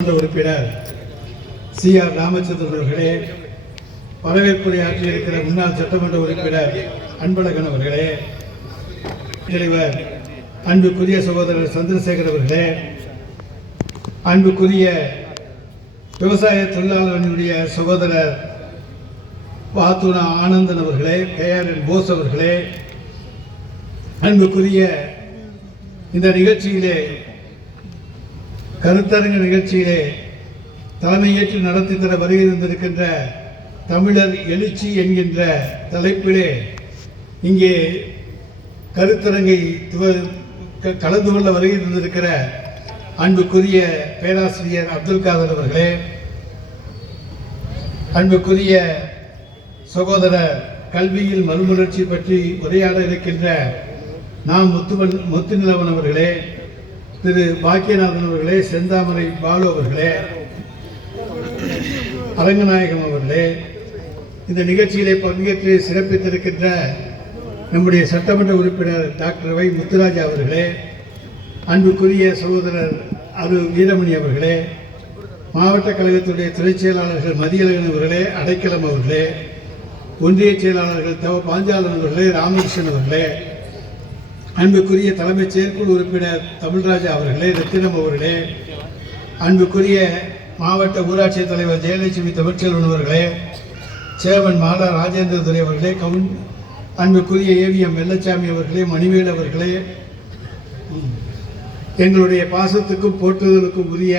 உறுப்பினர் C R Ramachandran அவர்களே வரவேற்புரை ஆற்றியிருக்கிற முன்னாள் சட்டமன்ற உறுப்பினர் அன்பழகன் அவர்களே தலைவர் அன்புக்குரிய சகோதரர் சந்திரசேகர் அவர்களே அன்புக்குரிய விவசாய தொழிலாளர்களுடைய சகோதரர் வாத்துனா ஆனந்தன் அவர்களே கேஆர்என் போஸ் அவர்களே அன்புக்குரிய இந்த நிகழ்ச்சியிலே கருத்தரங்கு நிகழ்ச்சியிலே தலைமையேற்று நடத்தி தர வருகை தந்திருக்கின்ற தமிழர் எழுச்சி என்கின்ற தலைப்பிலே இங்கே கருத்தரங்கை துவ- க- கலந்து கொள்ள வருகை தந்திருக்கிற அன்புக்குரிய பேராசிரியர் அப்துல் காதர் அவர்களே அன்புக்குரிய சகோதரர் கல்வியில் மறுமலர்ச்சி பற்றி உரையாட இருக்கின்ற நாம் முத்துவன் முத்துநிலவன் அவர்களே திரு பாக்கியநாதன் அவர்களே செந்தாமரை பாலு அவர்களே அரங்கநாயகம் அவர்களே இந்த நிகழ்ச்சியிலே பங்கேற்று சிறப்பித்திருக்கின்ற நம்முடைய சட்டமன்ற உறுப்பினர் டாக்டர் வை முத்துராஜா அவர்களே அன்புக்குரிய சகோதரர் அரு வீரமணி அவர்களே மாவட்ட கழகத்துடைய துணைச் செயலாளர்கள் மதியழகன் அவர்களே அடைக்கலம் அவர்களே ஒன்றிய செயலாளர்கள் தவ பாஞ்சாலன் அவர்களே ராமகிருஷ்ணன் அவர்களே அன்புக்குரிய தலைமைச் செயற்குழு உறுப்பினர் தமிழ்ராஜா அவர்களே ரத்தினம் அவர்களே அன்புக்குரிய மாவட்ட ஊராட்சி தலைவர் ஜெயலட்சுமி தமிழ்ச்செல்வன் அவர்களே சேவன் மாலா ராஜேந்திர துரை அவர்களே கவுன் அன்புக்குரிய ஏவிஎம் வெள்ளச்சாமி அவர்களே மணிவேல் அவர்களே எங்களுடைய பாசத்துக்கும் போற்றுதலுக்கும் உரிய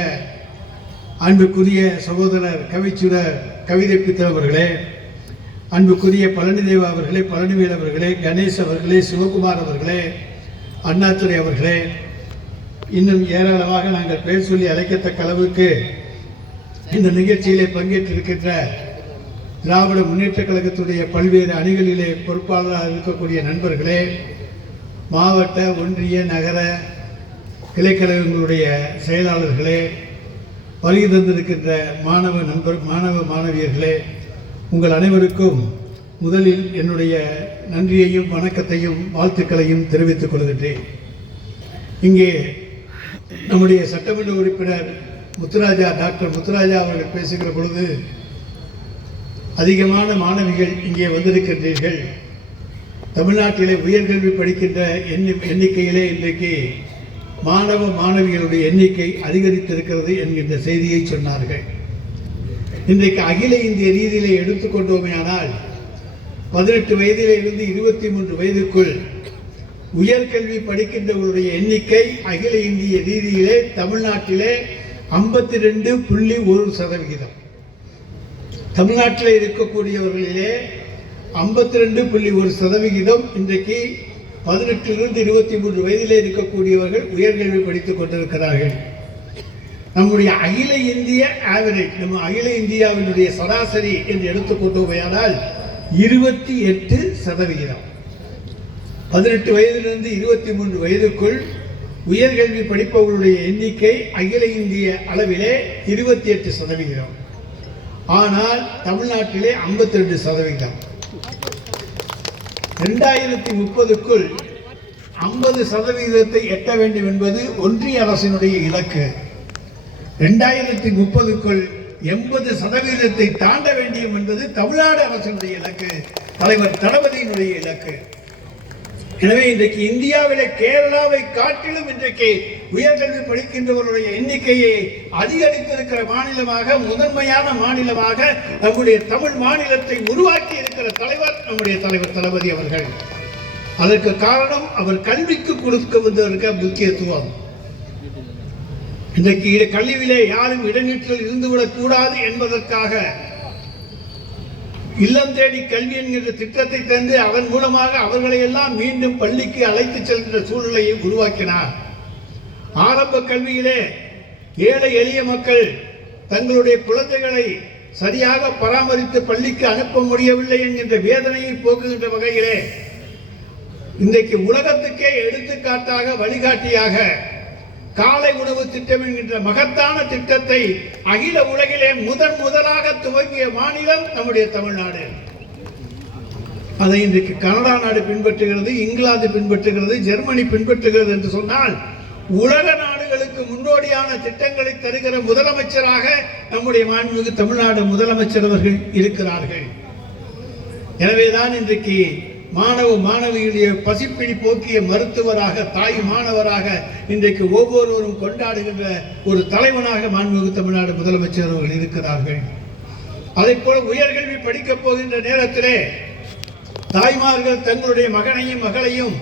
அன்புக்குரிய சகோதரர் கவிச்சுடர் கவிதை பித்தர் அவர்களே அன்புக்குரிய பழனிதேவா அவர்களே பழனிவேல் அவர்களே கணேஷ் அவர்களே சிவகுமார் அவர்களே அண்ணாதுரை அவர்களே இன்னும் ஏராளமாக நாங்கள் பேர் சொல்லி அழைக்கத்தக்க அளவுக்கு இந்த நிகழ்ச்சியிலே பங்கேற்றிருக்கின்ற திராவிட முன்னேற்ற கழகத்துடைய பல்வேறு அணிகளிலே பொறுப்பாளராக இருக்கக்கூடிய நண்பர்களே மாவட்ட ஒன்றிய நகர கிளைக்கழகங்களுடைய செயலாளர்களே வருகை தந்திருக்கின்ற மாணவ நண்பர் மாணவ மாணவியர்களே உங்கள் அனைவருக்கும் முதலில் என்னுடைய நன்றியையும் வணக்கத்தையும் வாழ்த்துக்களையும் தெரிவித்துக் கொள்கின்றேன். இங்கே நம்முடைய சட்டமன்ற உறுப்பினர் முத்துராஜா டாக்டர் முத்துராஜா அவர்கள் பேசுகிற பொழுது அதிகமான மாணவிகள் இங்கே வந்திருக்கின்றீர்கள். தமிழ்நாட்டிலே உயர்கல்வி படிக்கின்ற எண்ணி எண்ணிக்கையிலே இன்றைக்கு மாணவ மாணவிகளுடைய எண்ணிக்கை அதிகரித்திருக்கிறது என்கின்ற செய்தியை சொன்னார்கள். இன்றைக்கு அகில இந்திய ரீதியிலே எடுத்துக்கொண்டோமே ஆனால் பதினெட்டு வயதிலிருந்து இருபத்தி மூன்று வயதுக்குள் உயர்கல்வி படிக்கின்றவருடைய எண்ணிக்கை அகில இந்திய ரீதியிலே தமிழ்நாட்டிலே ஐம்பத்தி ரெண்டு புள்ளி ஒரு சதவிகிதம். தமிழ்நாட்டில் இருக்கக்கூடியவர்களிலே ஐம்பத்தி ரெண்டு புள்ளி ஒரு சதவிகிதம். இன்றைக்கு பதினெட்டிலிருந்து இருபத்தி மூன்று வயதிலே இருக்கக்கூடியவர்கள் உயர்கல்வி படித்துக் கொண்டிருக்கிறார்கள். நம்முடைய அகில இந்திய ஆவரேஜ் நம்ம அகில இந்தியாவினுடைய சராசரி என்று எடுத்துக்கொண்டோமையானால் இருபத்தி எட்டு சதவிகிதம். பதினெட்டு வயதிலிருந்து இருபத்தி மூன்று வயதுக்குள் உயர்கல்வி படிப்பவர்களுடைய எண்ணிக்கை அகில இந்திய அளவிலே இருபத்தி எட்டு சதவிகிதம். ஆனால் தமிழ்நாட்டிலே ஐம்பத்தி ரெண்டு சதவிகிதம். ரெண்டாயிரத்தி முப்பதுக்குள் ஐம்பது சதவிகிதத்தை எட்ட வேண்டும் என்பது ஒன்றிய அரசினுடைய இலக்கு. ரெண்டாயிரத்தி முப்பதுக்குள் எண்பது சதவீதத்தை தாண்ட வேண்டும் என்பது தமிழ்நாடு அரசினுடைய இலக்கு தலைவர் தளபதியினுடைய இலக்கு. எனவே இன்றைக்கு இந்தியாவிலே கேரளாவை காட்டிலும் இன்றைக்கு உயர்கல்வி படிக்கின்றவருடைய எண்ணிக்கையை அதிகரித்திருக்கிற மாநிலமாக முதன்மையான மாநிலமாக நம்முடைய தமிழ் மாநிலத்தை உருவாக்கி இருக்கிற தலைவர் நம்முடைய தலைவர் தளபதி அவர்கள். அதற்கு காரணம் அவர் கல்விக்கு கொடுக்க வந்திருக்க முக்கியத்துவம். இன்றைக்கு கல்வியிலே யாரும் இடைநீற்றல் இருந்துவிடக் கூடாது என்பதற்காக இல்லம் தேடி கல்வி என்கின்ற திட்டத்தை தந்து அதன் மூலமாக அவர்களை எல்லாம் மீண்டும் பள்ளிக்கு அழைத்து செல்கின்ற சூழ்நிலையை உருவாக்கினார். ஆரம்ப கல்வியிலே ஏழை எளிய மக்கள் தங்களுடைய குழந்தைகளை சரியாக பராமரித்து பள்ளிக்கு அனுப்ப முடியவில்லை என்கின்ற வேதனையை போக்குகின்ற வகையிலே இன்றைக்கு உலகத்துக்கே எடுத்துக்காட்டாக வழிகாட்டியாக காலை உணவு திட்டம் என்கின்ற மகத்தான திட்டத்தை அகில உலகிலே முதன் முதலாக துவங்கிய மாநிலம் நம்முடைய தமிழ்நாடு. அதை இன்றைக்கு கனடா நாடு பின்பற்றுகிறது இங்கிலாந்து பின்பற்றுகிறது ஜெர்மனி பின்பற்றுகிறது என்று சொன்னால் உலக நாடுகளுக்கு முன்னோடியான திட்டங்களை தருகிற முதலமைச்சராக நம்முடைய மாண்புமிகு தமிழ்நாடு முதலமைச்சர் அவர்கள் இருக்கிறார்கள். எனவேதான் இன்றைக்கு மாணவ மாணவியுடைய பசிப்பிடி போக்கிய மருத்துவராக தாய் மாணவராக இன்றைக்கு ஒவ்வொருவரும் கொண்டாடுகின்ற ஒரு தலைவனாக மாண்புமிகு தமிழ்நாடு முதலமைச்சர் அவர்கள் இருக்கிறார்கள். அதை போல உயர்கல்வி படிக்கப் போகின்ற நேரத்திலே தாய்மார்கள் தங்களுடைய மகனையும் மகளையும்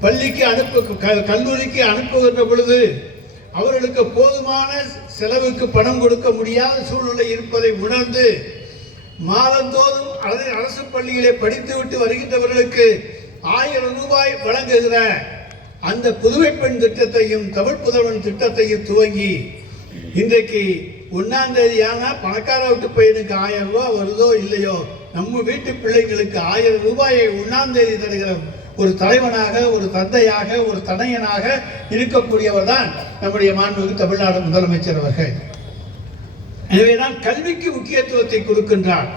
பள்ளிக்கு அனுப்ப க- கல்லூரிக்கு அனுப்புகின்ற பொழுது அவர்களுக்கு போதுமான செலவுக்கு பணம் கொடுக்க முடியாத சூழ்நிலை இருப்பதை உணர்ந்து மாதந்தோறும் அரசு அரசு பள்ளியிலே படித்துவிட்டு வருகின்றவர்களுக்கு ஆயிரம் ரூபாய் வழங்குகிற அந்த புதுவை பெண் திட்டத்தையும் தமிழ் புதல்வன் திட்டத்தையும் துவங்கி இன்றைக்கு ஒன்னாம் தேதி ஆனா பணக்கார வீட்டு பையனுக்கு ஆயிரம் ரூபாய் வருதோ இல்லையோ நம்ம வீட்டு பிள்ளைங்களுக்கு ஆயிரம் ரூபாயை ஒன்னாம் தேதி தருகிற ஒரு தலைவனாக ஒரு தந்தையாக ஒரு தனையனாக இருக்கக்கூடியவர் தான் நம்முடைய மாண்புக்கு தமிழ்நாடு முதலமைச்சர் அவர்கள். எனவேதான் கல்விக்கு முக்கியத்துவத்தை கொடுக்கின்றார்.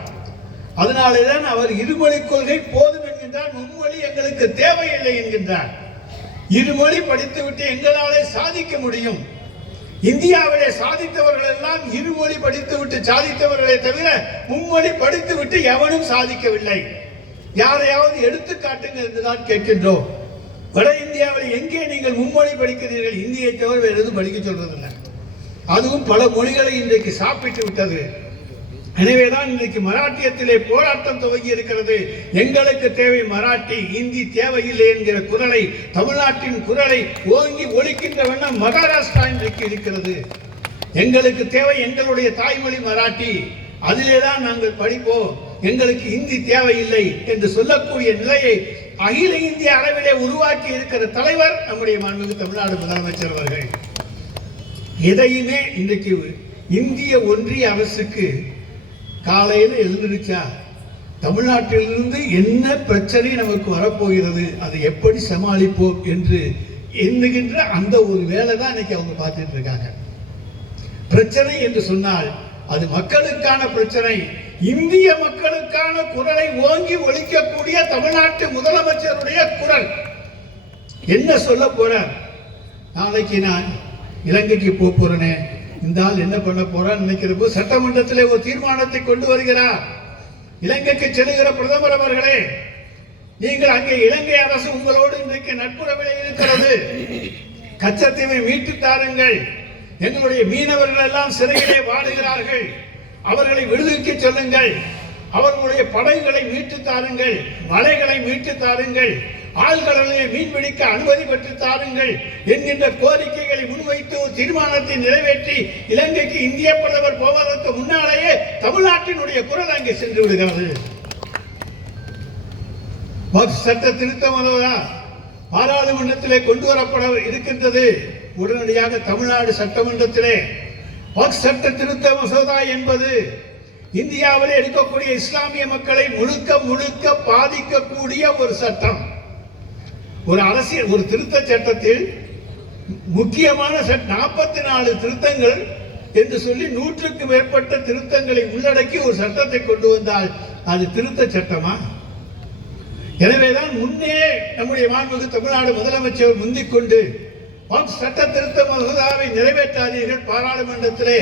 அதனாலேதான் அவர் இருமொழி கொள்கை போதும் என்கின்றார் மும்மொழி எங்களுக்கு தேவையில்லை என்கின்றார். இருமொழி படித்துவிட்டு எங்களாலே சாதிக்க முடியும். இந்தியாவிலே சாதித்தவர்கள் எல்லாம் இருமொழி படித்துவிட்டு சாதித்தவர்களே தவிர மும்மொழி படித்துவிட்டு எவனும் சாதிக்கவில்லை. யாரையாவது எடுத்து காட்டுங்கள் என்றுதான் கேட்கின்றோம். வட இந்தியாவில் எங்கே நீங்கள் மும்மொழி படிக்கிறீர்கள்? இந்தியை தவிர வேறு எதுவும் படிக்க சொல்றதில்லை. அதுவும் பல மொழிகளை இன்றைக்கு சாப்பிட்டு விட்டது. எனவேதான் இன்றைக்கு மராட்டியத்திலே போராட்டம் துவங்கி இருக்கிறது எங்களுக்கு தேவை மராட்டி இந்தி தேவையில்லை என்கிற குரலை தமிழ்நாட்டின் குரலை ஓங்கி ஒழிக்கின்ற வண்ணம் மகாராஷ்டிரா இன்றைக்கு இருக்கிறது. எங்களுக்கு தேவை எங்களுடைய தாய்மொழி மராட்டி. அதிலே தான் நாங்கள் படிப்போம். எங்களுக்கு இந்தி தேவையில்லை என்று சொல்லக்கூடிய நிலையை அகில இந்திய அளவிலே உருவாக்கி இருக்கிற தலைவர் நம்முடைய மாண்புமிகு தமிழ்நாடு முதலமைச்சர் அவர்கள். எதையுமே இன்றைக்கு இந்திய ஒன்றிய அரசுக்கு காலையில் எழுந்திருச்சா? தமிழ்நாட்டிலிருந்து என்ன பிரச்சனை நமக்கு வரப்போகிறது? அதை எப்படி சமாளிப்போம் என்று எண்ணுகின்ற அந்த ஒரு வேலை தான் இன்னைக்கு அவங்க பார்த்துட்டு இருக்காங்க. பிரச்சனை என்று சொன்னால் அது மக்களுக்கான பிரச்சனை. இந்திய மக்களுக்கான குரலை ஓங்கி ஒழிக்கக்கூடிய தமிழ்நாட்டு முதலமைச்சருடைய குரல். என்ன சொல்ல போற நாளைக்கு நான் இலங்கைக்கு போக போறேனே இந்த ஆள் என்ன பண்ண போறான்னு நினைக்கிறப்போ சட்டமன்றத்திலே ஒரு தீர்மானத்தை கொண்டு வருகிறார். இலங்கைக்கு செல்லுகிற பிரதமர் அவர்களே நீங்கள் அங்கே இலங்கை அரசு உங்களோடு இன்றைக்கு நட்புறவிலே இருக்கிறது. கச்சத்தீவை மீட்டு தாருங்கள். எங்களுடைய மீனவர்கள் எல்லாம் சிறையிலே வாடுகிறார்கள். அவர்களை விடுவிக்க சொல்லுங்கள். அவர்களுடைய படகுகளை மீட்டு தாருங்கள் மலைகளை மீட்டு தாருங்கள் ஆழ்கடலிலே மீன்பிடிக்க அனுமதி பெற்று தாருங்கள் என்கின்ற கோரிக்கைகளை முன்வைத்து ஒரு தீர்மானத்தை நிறைவேற்றி இலங்கைக்கு இந்திய பிரதமர் போவதற்கு முன்னாலேயே தமிழ்நாட்டினுடைய குரல் அங்கே சென்று விடுகிறது. சட்ட திருத்த மசோதா பாராளுமன்றத்திலே கொண்டு வரப்பட இருக்கின்றது. உடனடியாக தமிழ்நாடு சட்டமன்றத்திலே சட்ட திருத்த மசோதா என்பது இந்தியாவில் இருக்கக்கூடிய இஸ்லாமிய மக்களை முழுக்க முழுக்க பாதிக்கக்கூடிய ஒரு சட்டம். ஒரு அரசியல் ஒரு திருத்த சட்டத்தில் முக்கியமான நாற்பத்தி நாலு திருத்தங்கள் என்று சொல்லி நூற்றுக்கு மேற்பட்ட திருத்தங்களை உள்ளடக்கி ஒரு சட்டத்தை கொண்டு வந்தால் அது திருத்த சட்டமா? எனவேதான் முன்னே நம்முடைய மாண்புக்கு தமிழ்நாடு முதலமைச்சர் முந்திக் கொண்டு சட்ட திருத்த மசோதாவை நிறைவேற்றாதீர்கள் பாராளுமன்றத்திலே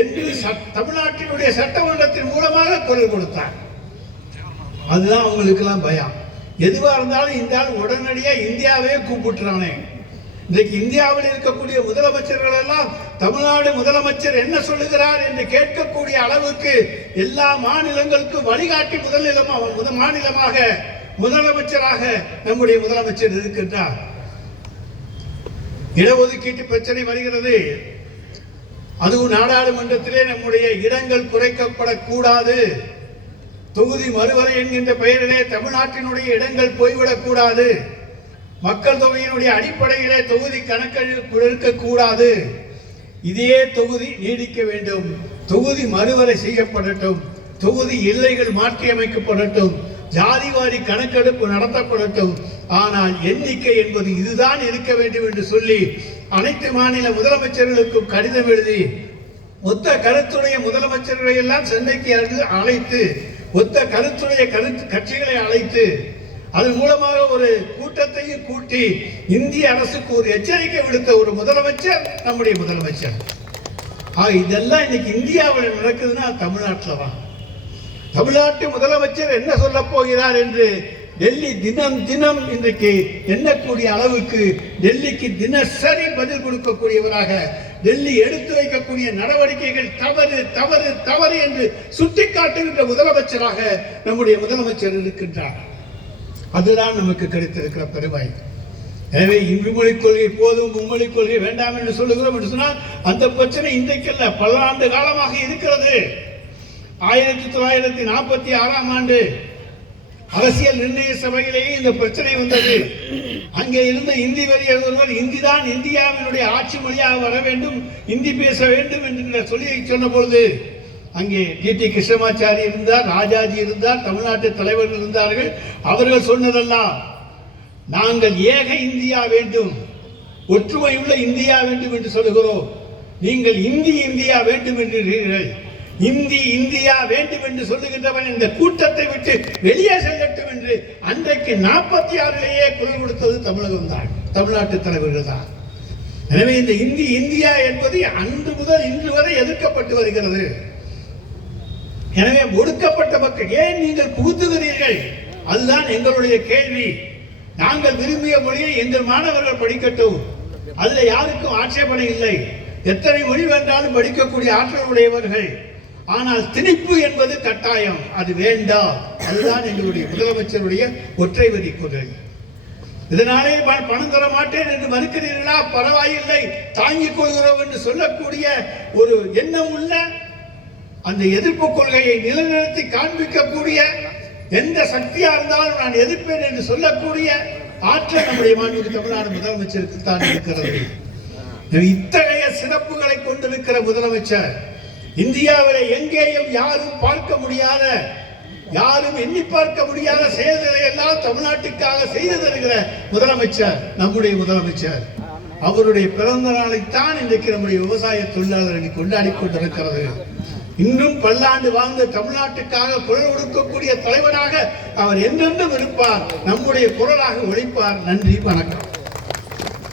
என்று தமிழ்நாட்டினுடைய சட்டமன்றத்தின் மூலமாக குரல் கொடுத்தார். அதுதான் அவங்களுக்கெல்லாம் பயம். எதுவா இருந்தாலும் இந்த ஆள் உடனடியா இந்தியாவே கூப்பிட்டுறானே. இன்றைக்கு இந்தியாவில் இருக்கக்கூடிய முதலமைச்சர்கள் எல்லாம் தமிழ்நாடு முதலமைச்சர் என்ன சொல்லுகிறார் என்று கேட்கக்கூடிய அளவுக்கு எல்லா மாநிலங்களுக்கும் வழிகாட்டி முதலிடமாக முதல் மாநிலமாக முதலமைச்சராக நம்முடைய முதலமைச்சர் இருக்கின்றார். இடஒதுக்கீட்டு பிரச்சனை வருகிறது. அதுவும் நாடாளுமன்றத்திலே நம்முடைய இடங்கள் குறைக்கப்படக்கூடாது. தொகுதி மறுவரை என்கின்ற பெயரிலே தமிழ்நாட்டினுடைய இடங்கள் போய்விடக்கூடாது. மக்கள் தொகையினுடைய அடிப்படையிலே தொகுதி கணக்கெடுப்பு இருக்கக்கூடாது. இதே தொகுதி நீடிக்க வேண்டும். தொகுதி மறுவரை செய்யப்படட்டும். தொகுதி எல்லைகள் மாற்றியமைக்கப்படட்டும். ஜாதிவாரி கணக்கெடுப்பு நடத்தப்படட்டும். ஆனால் எண்ணிக்கை என்பது இதுதான் இருக்க வேண்டும் என்று சொல்லி அனைத்து மாநில முதலமைச்சர்களுக்கும் கடிதம் எழுதி ஒத்த கருத்துடைய முதலமைச்சர்களை எல்லாம் சென்னைக்கு அழைத்து- அழைத்து ஒத்த கருத்துடைய கருத்து கட்சிகளை அழைத்து அதன் மூலமாக ஒரு கூட்டத்தையும் கூட்டி இந்திய அரசுக்கு ஒரு எச்சரிக்கை விடுத்த ஒரு முதலமைச்சர் நம்முடைய முதலமைச்சர். ஆக இதெல்லாம் இன்னைக்கு இந்தியாவில் நடக்குதுன்னா தமிழ்நாட்டில் தான் தமிழ்நாட்டு முதலமைச்சர் என்ன சொல்ல போகிறார் என்று டெல்லி தினம் தினம் இன்றைக்கு எண்ணக்கூடிய அளவுக்கு டெல்லிக்கு தினசரி பதில் கொடுக்கக்கூடியவராக டெல்லி எடுத்து வைக்கக்கூடிய நடவடிக்கைகள் தவறு தவறு தவறு என்று சுட்டிக்காட்டுகின்ற முதலமைச்சராக நம்முடைய முதலமைச்சர் இருக்கின்றார். அதுதான் நமக்கு கிடைத்திருக்கிற பெருவாய் எனவே இன்று மொழிக் கொள்கை போதும் மும்மொழிக் கொள்கை வேண்டாம் என்று சொல்லுகிறோம் என்று சொன்னால் அந்த பிரச்சனை இன்றைக்கல்ல பல ஆண்டு காலமாக இருக்கிறது. ஆயிரத்தி தொள்ளாயிரத்தி நாற்பத்தி ஆறாம் ஆண்டு அரசியல் நிர்ணய சபையிலேயே இந்த பிரச்சனை வந்தது. அங்கே இருந்த இந்தி வரியர் இந்தி தான் இந்தியாவினுடைய ஆட்சி மொழியாக வர வேண்டும் இந்தி பேச வேண்டும் என்று சொல்லி சொன்ன பொழுது அங்கே டி. டி. கிருஷ்ணமாச்சாரி இருந்தார் ராஜாஜி இருந்தார் தமிழ்நாட்டு தலைவர்கள் இருந்தார்கள். அவர்கள் சொன்னதெல்லாம் நாங்கள் ஏக இந்தியா வேண்டும் ஒற்றுமை உள்ள இந்தியா வேண்டும் என்று சொல்லுகிறோம். நீங்கள் இந்தி இந்தியா வேண்டும் என்றீர்கள். இந்தி இந்தியா வேண்டும் என்று சொல்லுகின்றவன் இந்த கூட்டத்தை விட்டு வெளியே செல்லட்டும் என்று அன்றைக்கு நாற்பத்தி ஆறிலேயே குரல் கொடுத்தது தமிழகம் தான் தமிழ்நாட்டு தலைவர்கள் தான். எனவே இந்த இந்தி இந்தியா என்பது அன்று முதல் இன்று வரை எதிர்க்கப்பட்டு வருகிறது. எனவே ஒடுக்கப்பட்ட மக்கள் ஏன் நீங்கள் புகுத்துகிறீர்கள்? அதுதான் எங்களுடைய கேள்வி. நாங்கள் விரும்பிய மொழியை எங்கள் மாணவர்கள் படிக்கட்டும். அதுல யாருக்கும் ஆட்சேபனை இல்லை. எத்தனை மொழி வென்றாலும் படிக்கக்கூடிய ஆற்றல் உடையவர்கள். ஆனால் திணிப்பு என்பது கட்டாயம். அது வேண்டாம் அதுதான் எங்களுடைய முதலமைச்சருடைய ஒற்றை வரி குரல். இதனாலே நான் பணம் தர மாட்டேன் என்று மறுக்கிறீர்களா? பரவாயில்லை. தாங்கிக் கொள்கிறோம் என்று சொல்லக்கூடிய ஒரு எண்ணம் உள்ள அந்த எதிர்ப்பு கொள்கையை நிலைநிறுத்தி காண்பிக்கக்கூடிய எந்த சக்தியா இருந்தாலும் நான் எதிர்ப்பேன் என்று சொல்லக்கூடிய ஆற்றல் நம்முடைய மாநில தமிழ்நாடு முதலமைச்சருக்கு தான் இருக்கிறது. இத்தகைய சிறப்புகளை கொண்டிருக்கிற முதலமைச்சர் இந்தியாவில் எங்கேயும் யாரும் பார்க்க முடியாத யாரும் எண்ணி பார்க்க முடியாத செயல்களை எல்லாம் தமிழ்நாட்டுக்காக செய்து தருகிற முதலமைச்சர் நம்முடைய முதலமைச்சர். அவருடைய பிறந்த நாளைத்தான் இன்றைக்கு நம்முடைய விவசாய தொழிலாளர்கள் கொண்டாடி கொண்டிருக்கிறது. இன்னும் பல்லாண்டு வாழ்ந்த தமிழ்நாட்டுக்காக குரல் கொடுக்கக்கூடிய தலைவராக அவர் என்றென்றும் இருப்பார். நம்முடைய குரலாக ஒழிப்பார். நன்றி வணக்கம்.